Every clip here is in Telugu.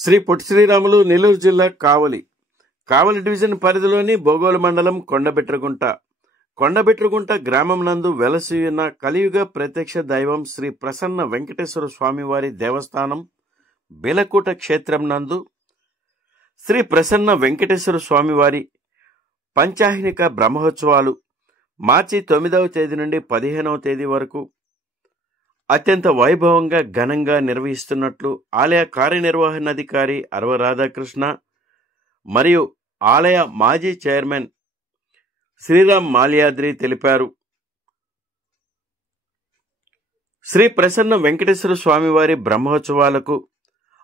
శ్రీ పొట్టి శ్రీరాములు నెల్లూరు జిల్లా కావలి డివిజన్ పరిధిలోని బోగోలు మండలం కొండబెట్రుగుంట గ్రామం నందు వెలసియున్న కలియుగ ప్రత్యక్ష దైవం శ్రీ ప్రసన్న వెంకటేశ్వర స్వామివారి దేవస్థానం బేలకూట క్షేత్రం నందు శ్రీ ప్రసన్న వెంకటేశ్వర స్వామివారి పంచాహ్నిక బ్రహ్మోత్సవాలు మార్చి 9వ తేదీ నుండి 15వ తేదీ వరకు అత్యంత వైభవంగా ఘనంగా నిర్వహిస్తున్నట్లు ఆలయ కార్యనిర్వహణాధికారి అరవ రాధాకృష్ణ మరియు ఆలయ మాజీ చైర్మన్ శ్రీరామ్ మాల్యాద్రి తెలిపారు. శ్రీ ప్రసన్న వెంకటేశ్వర స్వామివారి బ్రహ్మోత్సవాలకు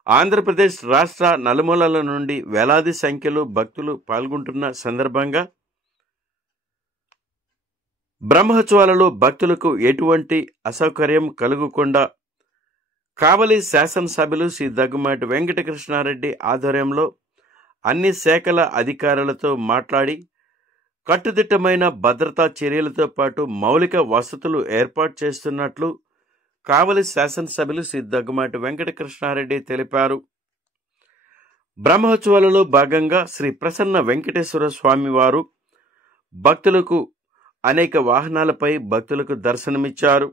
ఆంధ్రప్రదేశ్ రాష్ట్ర నలుమూలల నుండి వేలాది సంఖ్యలో భక్తులు పాల్గొంటున్న సందర్భంగా బ్రహ్మోత్సవాలలో భక్తులకు ఎటువంటి అసౌకర్యం కలుగకుండా కావలి శాసనసభ్యులు శ్రీ దగ్గుమాటి వెంకటకృష్ణారెడ్డి ఆధ్వర్యంలో అన్ని శాఖల అధికారులతో మాట్లాడి కట్టుదిట్టమైన భద్రతా చర్యలతో పాటు మౌలిక వసతులు ఏర్పాటు చేస్తున్నట్లు కావలి శాసనసభ్యులు శ్రీ దగ్గుమాటి వెంకటకృష్ణారెడ్డి తెలిపారు. బ్రహ్మోత్సవాలలో భాగంగా శ్రీ ప్రసన్న వెంకటేశ్వర స్వామివారు భక్తులకు అనేక వాహనాలపై భక్తులకు దర్శనమిచ్చారు.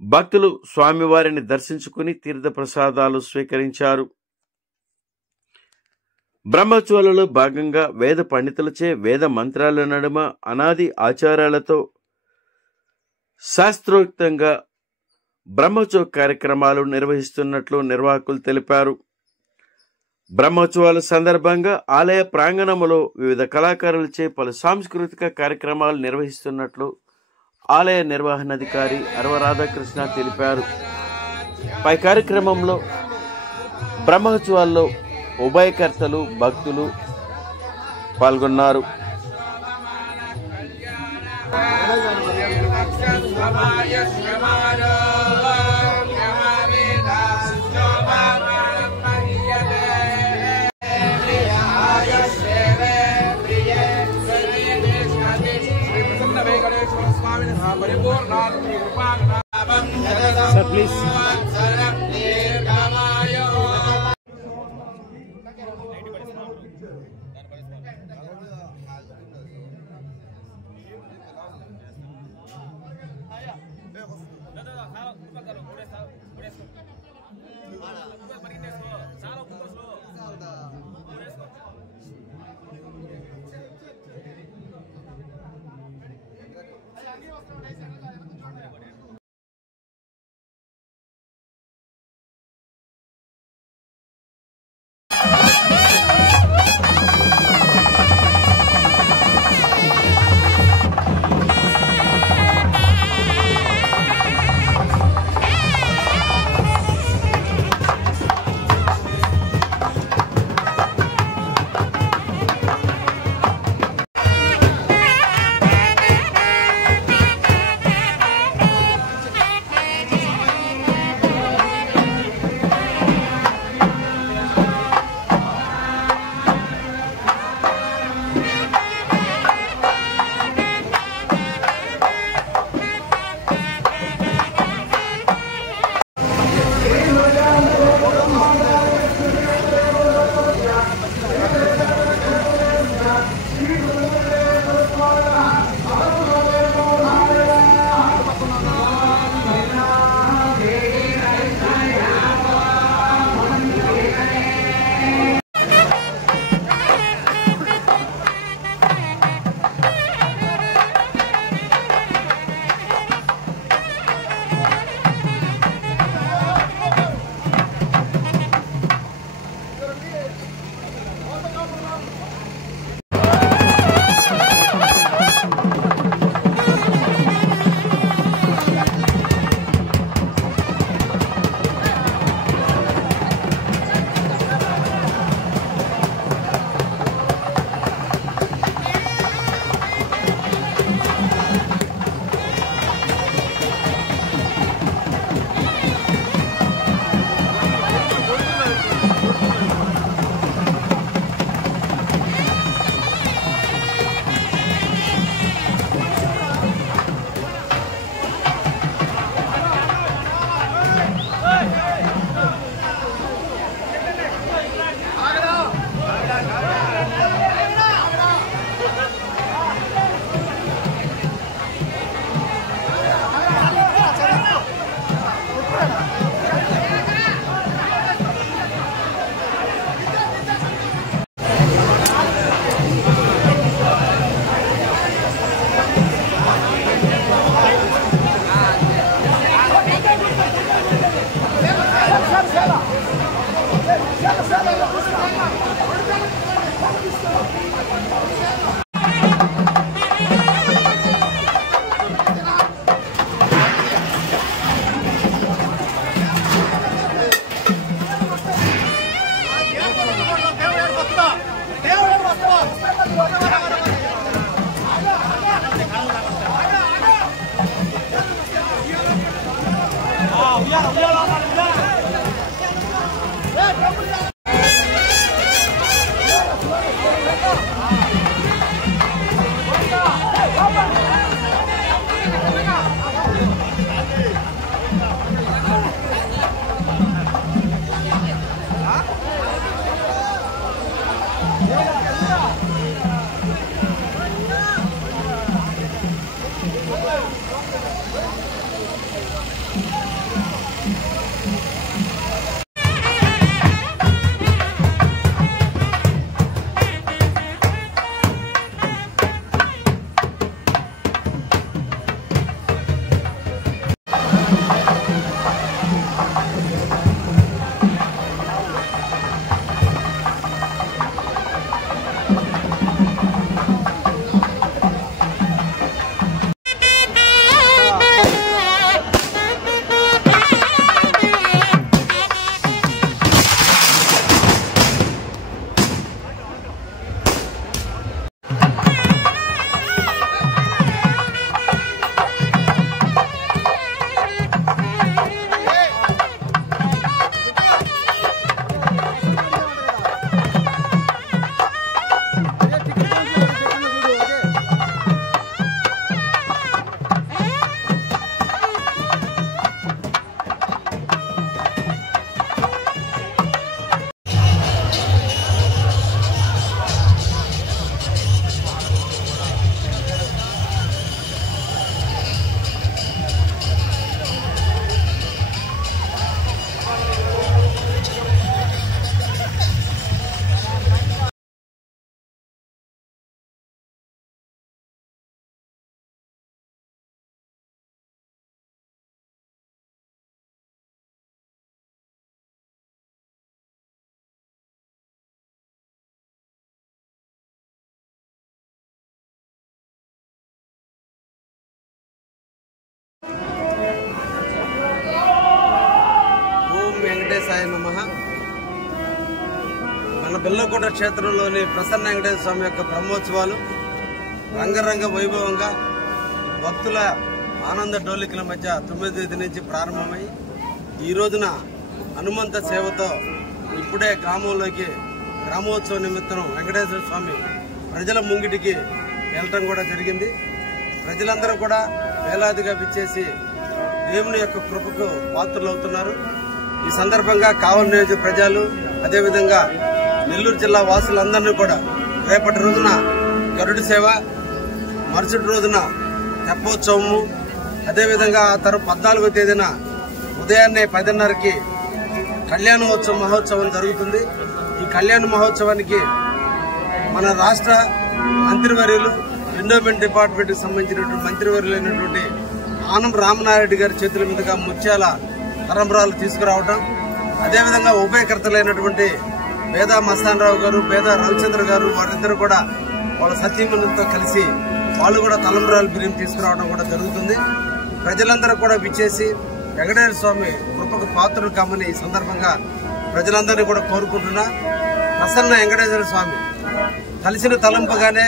భక్తులు స్వామివారిని దర్శించుకుని తీర్థప్రసాదాలు స్వీకరించారు. బ్రహ్మోత్సవాలలో భాగంగా వేద పండితులచే వేద మంత్రాల నడుమ అనాది ఆచారాలతో శాస్త్రోక్తంగా బ్రహ్మోత్సవ కార్యక్రమాలు నిర్వహిస్తున్నట్లు నిర్వాహకులు తెలిపారు. బ్రహ్మోత్సవాల సందర్భంగా ఆలయ ప్రాంగణంలో వివిధ కళాకారులచే పలు సాంస్కృతిక కార్యక్రమాలు నిర్వహిస్తున్నట్లు ఆలయ నిర్వహణాధికారి అరవ రాధాకృష్ణ తెలిపారు. పై కార్యక్రమంలో బ్రహ్మోత్సవాల్లో ఉభయకర్తలు భక్తులు పాల్గొన్నారు. Sir, please. వెంకటేశాయ నమః. మన బెల్లకోట క్షేత్రంలోని ప్రసన్న వెంకటేశ్వర స్వామి యొక్క బ్రహ్మోత్సవాలు రంగరంగ వైభవంగా భక్తుల ఆనంద డోలికల మధ్య 9వ తేదీ నుంచి ప్రారంభమై ఈ రోజున హనుమంత సేవతో ఇప్పుడే గ్రామంలోకి గ్రామోత్సవ నిమిత్తం వెంకటేశ్వర స్వామి ప్రజల ముంగిటికి వెళ్ళటం కూడా జరిగింది. ప్రజలందరూ కూడా వేలాదిగా విచ్చేసి దేవుని యొక్క కృపకు పాత్రలవుతున్నారు. ఈ సందర్భంగా కావలి నియోజక ప్రజలు అదేవిధంగా నెల్లూరు జిల్లా వాసులందరినీ కూడా రేపటి రోజున గరుడి సేవ, మరుసటి రోజున తెప్పోత్సవము, అదేవిధంగా ఆ తర్వాత 14వ తేదీన ఉదయాన్నే 10:30కి కళ్యాణోత్సవ మహోత్సవం జరుగుతుంది. ఈ కళ్యాణ మహోత్సవానికి మన రాష్ట్ర మంత్రివర్యులు ఎండోమెంట్ డిపార్ట్మెంట్కి సంబంధించినటువంటి మంత్రివర్యులైనటువంటి ఆనం రామనారెడ్డి గారి చేతుల మీదుగా ముత్యాల తరంబరాలు తీసుకురావడం, అదేవిధంగా ఉభయకర్తలైనటువంటి బేదా మస్తానరావు గారు, బేదా రవిచంద్ర గారు వారిద్దరు కూడా వాళ్ళ సతీమణులతో కలిసి వాళ్ళు కూడా తలంబరాలు బిర్యం తీసుకురావడం కూడా జరుగుతుంది. ప్రజలందరూ కూడా విచ్చేసి వెంకటేశ్వర స్వామి కృపకు పాత్రలు కామని ఈ సందర్భంగా ప్రజలందరినీ కూడా కోరుకుంటున్నా. ప్రసన్న వెంకటేశ్వర స్వామి కలిసిన తలంపగానే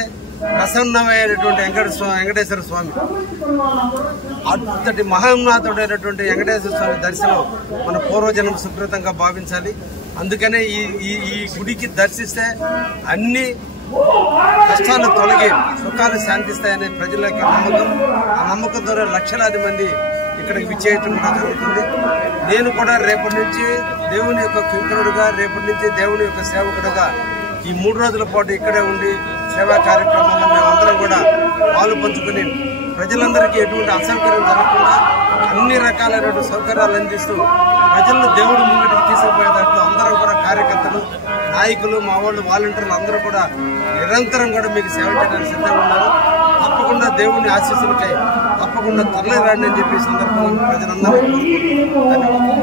ప్రసన్నమైనటువంటి వెంకటేశ్వర స్వామి అంతటి మహోన్నతుడైనటువంటి వెంకటేశ్వర స్వామి దర్శనం మన పూర్వజన్మ సుకృతంగా భావించాలి. అందుకనే ఈ గుడికి దర్శిస్తే అన్ని కష్టాలు తొలగి సుఖాలు శాంతిస్తాయనే ప్రజల యొక్క నమ్మకం. ఆ నమ్మకం ద్వారా లక్షలాది మంది ఇక్కడికి విచ్చేయటం కూడా జరుగుతుంది. నేను కూడా రేపటి నుంచి దేవుని యొక్క కింకరుడుగా, రేపటి నుంచి దేవుని యొక్క సేవకుడుగా ఈ 3 రోజుల పాటు ఇక్కడే ఉండి సేవా కార్యక్రమాల్లో మేమందరం కూడా పాలు పంచుకుని ప్రజలందరికీ ఎటువంటి అసౌకర్యం జరగకుండా అన్ని రకాలైనటువంటి సౌకర్యాలు అందిస్తూ ప్రజలను దేవుడి ముంగిటికి తీసుకుపోయేటట్లు అందరూ కూడా కార్యకర్తలు, నాయకులు, మా వాళ్ళు, వాలంటీర్లు అందరూ కూడా నిరంతరం కూడా మీకు సేవ చేయడానికి సిద్ధంగా ఉన్నారు. తప్పకుండా దేవుని ఆశీస్సులకై తప్పకుండా తరలి రండి అని చెప్పి సందర్భంగా ప్రజలందరూ కోరుకుంటున్నారు.